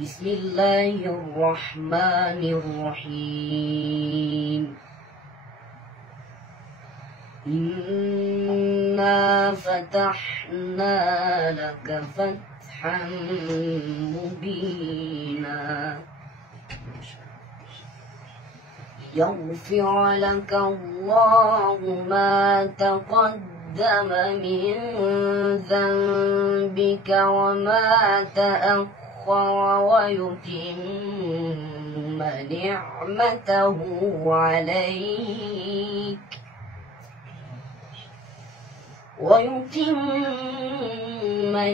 بسم الله الرحمن الرحيم. إنا فتحنا لك فتحا مبينا يغفر لك الله ما تقدم من ذنبك وما تأخر ويتم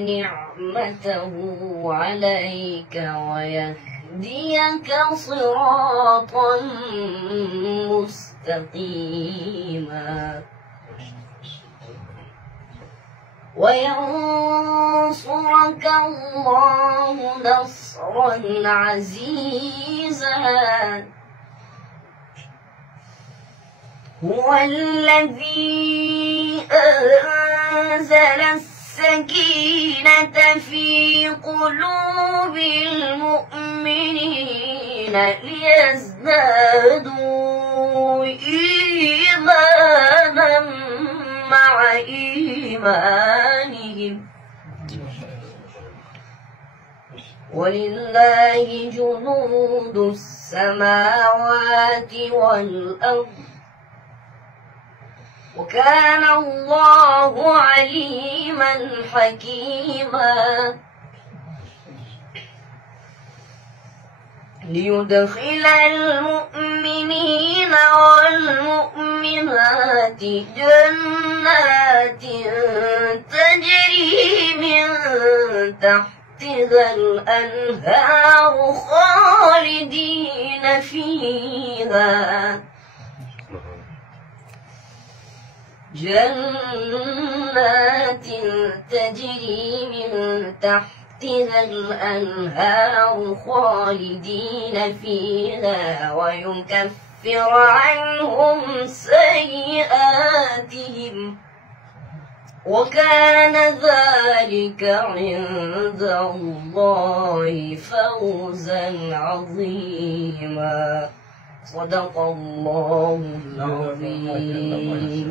نعمته عليك ويهديك صراطا مستقيما وينصرك الله نصرا عزيزا. هو الذي أنزل السكينة في قلوب المؤمنين ليزدادوا إيمانا مع إيمانهم ولله جنود السماوات والأرض وكان الله عليما حكيما. ليدخل المؤمنين والمؤمنات جنات تجري من تحتها الأنهار خالدين فيها جنات تجري من تحتها الأنهار خالدين فيها ويكفر عنهم سيئاتهم وكان ذلك عند الله فوزا عظيما. صدق الله العظيم.